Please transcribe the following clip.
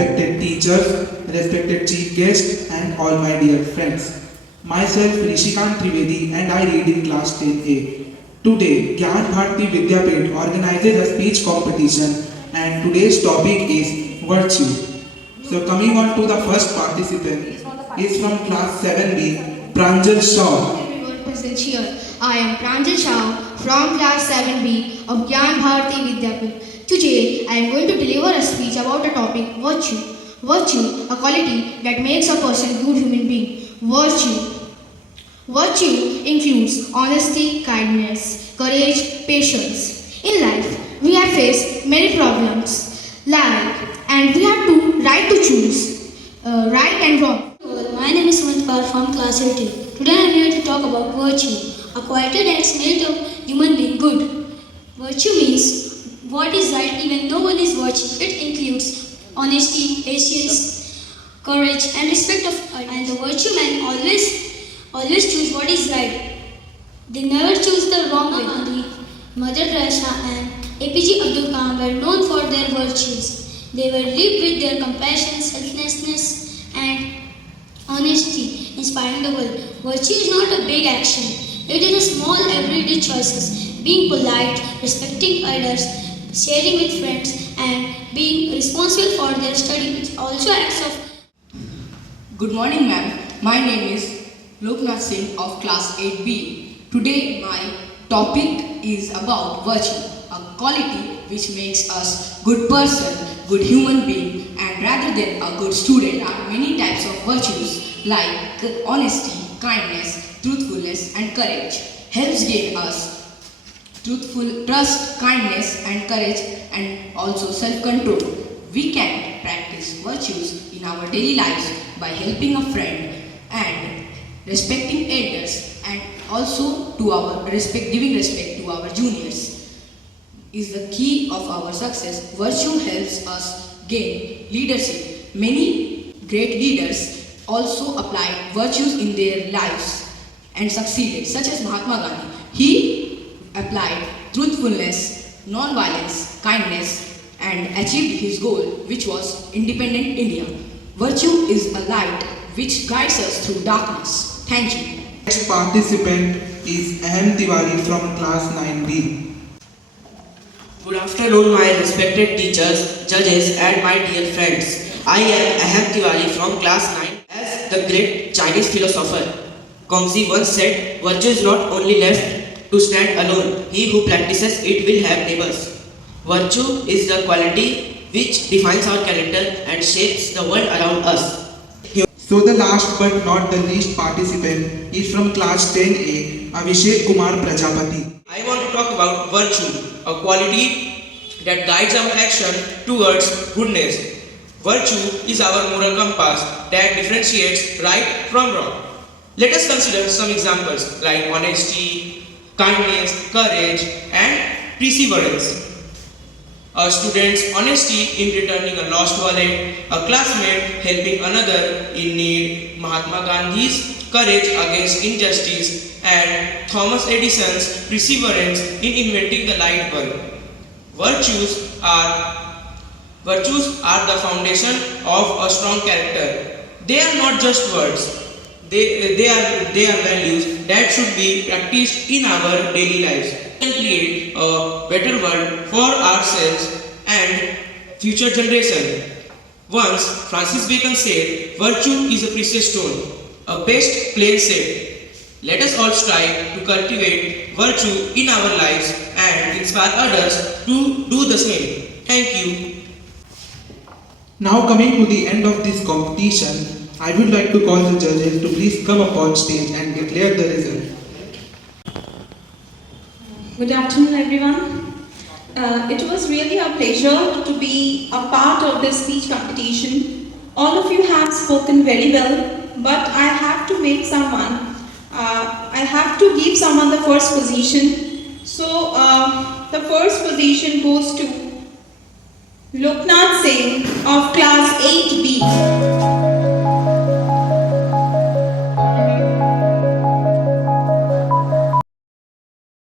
respected teachers, respected chief guests, and all my dear friends. Myself Rishikant Trivedi and I read in class 10A. Today, Gyan Bharati Vidyapit organizes a speech competition and today's topic is virtue. So coming on to the first participant is from class 7B, Pranjal Shaw. Everyone present here. I am Pranjal Shah from class 7B of Gyan Bharati Vidyapit. Today I am going to deliver a speech about the topic virtue. Virtue, a quality that makes a person a good human being. Virtue includes honesty, kindness, courage, patience. In life, we have faced many problems, and we have to choose right and wrong. My name is Sumant Par from class 18. Today I am here to talk about virtue, a quality that makes a human being good. Virtue means what is right even though one is virtue. It includes honesty, patience, courage and respect of others. And the virtue men always choose what is right. They never choose the wrong way. Gandhi, Mother Teresa and APJ Abdul Kalam were known for their virtues. They were lived with their compassion, selflessness and honesty, inspiring the world. Virtue is not a big action. It is a small everyday choices. Being polite, respecting others, sharing with friends and being responsible for their study. It's also acts of. Good morning, ma'am. My name is Loknath Singh of class 8B. Today my topic is about virtue, a quality which makes us good person, good human being, and rather than a good student. There are many types of virtues like honesty, kindness, truthfulness and courage. Helps gain us trust, kindness and courage and also self-control. We can practice virtues in our daily lives by helping a friend and respecting elders and also giving respect to our juniors is the key of our success. Virtue helps us gain leadership. Many great leaders also applied virtues in their lives and succeeded, such as Mahatma Gandhi. He applied truthfulness, non-violence, kindness and achieved his goal, which was independent India. Virtue is a light which guides us through darkness. Thank you. Next participant is Ahem Tiwari from class 9B. Good afternoon, my respected teachers, judges and my dear friends. I am Ahem Tiwari from class 9. As the great Chinese philosopher Kongzi once said, virtue is not only left to stand alone. He who practices it will have neighbors. Virtue is the quality which defines our character and shapes the world around us. So the last but not the least participant is from class 10A, Abhishek Kumar Prajapati. I want to talk about virtue, a quality that guides our action towards goodness. Virtue is our moral compass that differentiates right from wrong. Let us consider some examples like honesty, kindness, courage and perseverance. A student's honesty in returning a lost wallet, a classmate helping another in need, Mahatma Gandhi's courage against injustice, and Thomas Edison's perseverance in inventing the light bulb. Virtues are the foundation of a strong character. They are not just words. They are values that should be practiced in our daily lives. We can create a better world for ourselves and future generation. Once Francis Bacon said, virtue is a precious stone, a best placed set. Let us all strive to cultivate virtue in our lives and inspire others to do the same. Thank you. Now coming to the end of this competition, I would like to call the judges to please come up on stage and declare the result. Good afternoon, everyone. It was really a pleasure to be a part of this speech competition. All of you have spoken very well, but I have to make someone, I have to give someone the first position. So, the first position goes to Loknath Singh of class 8B.